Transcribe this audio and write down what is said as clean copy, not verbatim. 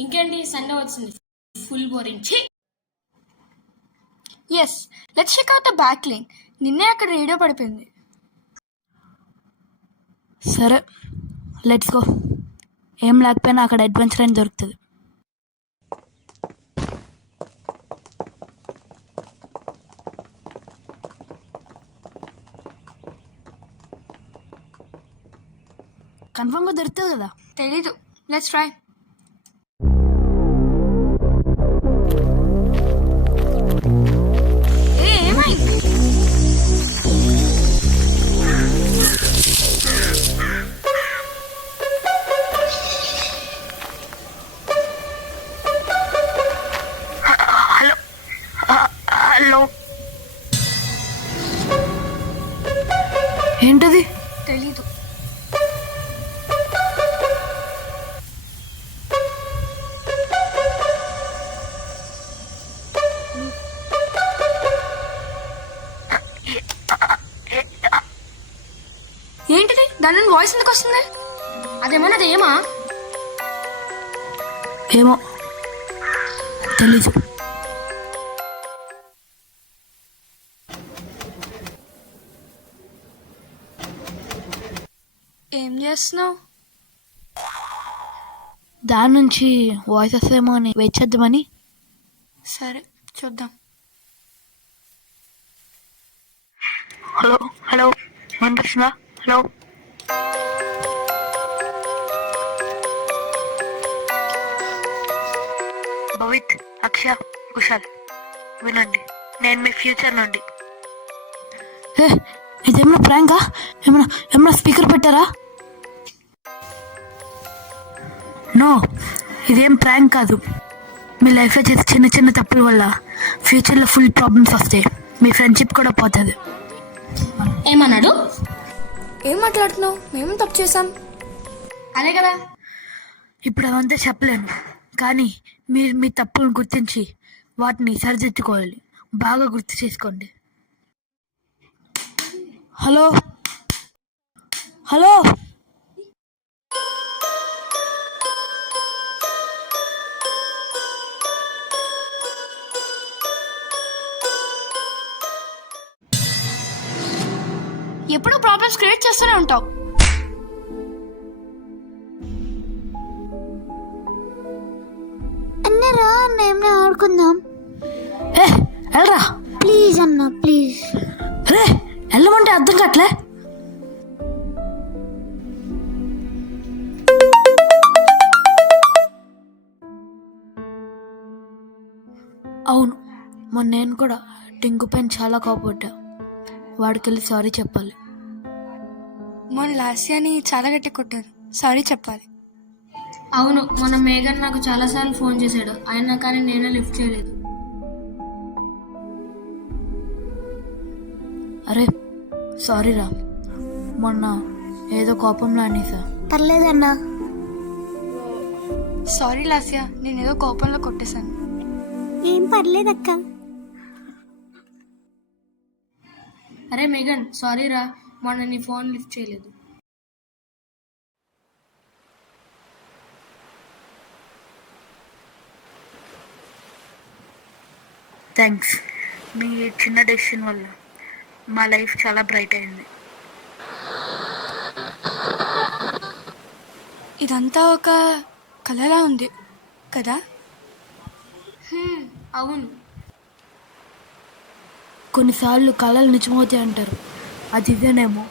ఇంకేంటి సండే వచ్చింది, full boring. Yes, let's check out the back lane. నిన్నే అక్కడ రేడియో పడిపోయింది. సరే లెట్స్ గో. ఏం లేకపోయినా అక్కడ అడ్వెంచర్ అని దొరుకుతుంది. కన్ఫర్మ్గా దొరుకుతుంది కదా? తెలీదు, లెట్స్ ట్రై. ఏమైంది? హలో, ఏంటది? తెలీదు. ఏంటిది? దాని వాయిస్ ఎందుకు వస్తుంది? అదేమన్నది ఏమా? ఏమో తెలీదు. ఏం చేస్తున్నావు? దాని నుంచి వాయిస్ వస్తేమో అని వెయిట్ చేద్దామని. సరే చూద్దాం. హలో హలో, వినిపిస్తుందా? హలో, భవిత్, అక్షయ, కుషాల్, వినండి, నేను మీ ఫ్యూచర్ నుండి. ఇదేమన్నా ప్రాంకా? ఏమన్నా స్పీకర్ పెట్టారా? నో, ఇదేం ప్రాంక్ కాదు. మీ లైఫ్లో చేసే చిన్న చిన్న తప్పుల వల్ల ఫ్యూచర్లో ఫుల్ ప్రాబ్లమ్స్ వస్తాయి. మీ ఫ్రెండ్షిప్ కూడా పోతుంది. ఏమన్నాడు? ఏం మాట్లాడుతున్నావు? మేము తప్పు చేసాం. అదే కదా. ఇప్పుడు అవంతా చెప్పలేను, కానీ మీరు మీ తప్పులను గుర్తించి వాటిని సరిదిద్దుకోవాలి. బాగా గుర్తు చేసుకోండి. హలో హలో, ఎప్పుడూ ప్రాబ్లమ్స్ క్రియేట్ చేస్తూనే ఉంటావు. అన్నరా అన్న ఏమైనా ఆడుకుందాం వెళ్ళరా ప్లీజ్ అన్న ప్లీజ్. రే, వెళ్ళమంటే అర్థం కావట్లే. అవును, మొన్న నేను కూడా టింకు పైన చాలా కోపడ్డా. వాడికెళ్ళి సారీ చెప్పాలి. మొన్న లాస్యాని చాలా గట్టి కొట్టారు, సారీ చెప్పాలి. అవును, మన మేఘన్ నాకు చాలాసార్లు ఫోన్ చేశాడు, అయినా కానీ నేనే లిఫ్ట్ చేయలేదు. అరే సారీ రా, మొన్న ఏదో కోపంలో అనేసా. పర్లేదన్నా. సారీ లాస్యా, నేను ఏదో కోపంలో కొట్టేశాను. ఏం పర్లేదక్క. అరే మేఘన్, సారీ రా, మొన్న నీ ఫోన్ లిఫ్ట్ చేయలేదు. థ్యాంక్స్. మీ చిన్న డెసిషన్ వల్ల మా లైఫ్ చాలా బ్రైట్ అయింది. ఇదంతా ఒక కలలా ఉంది కదా? అవును, కొన్నిసార్లు కళలు నిజమవుతాయి అంటారు, అది ఇదేనేమో.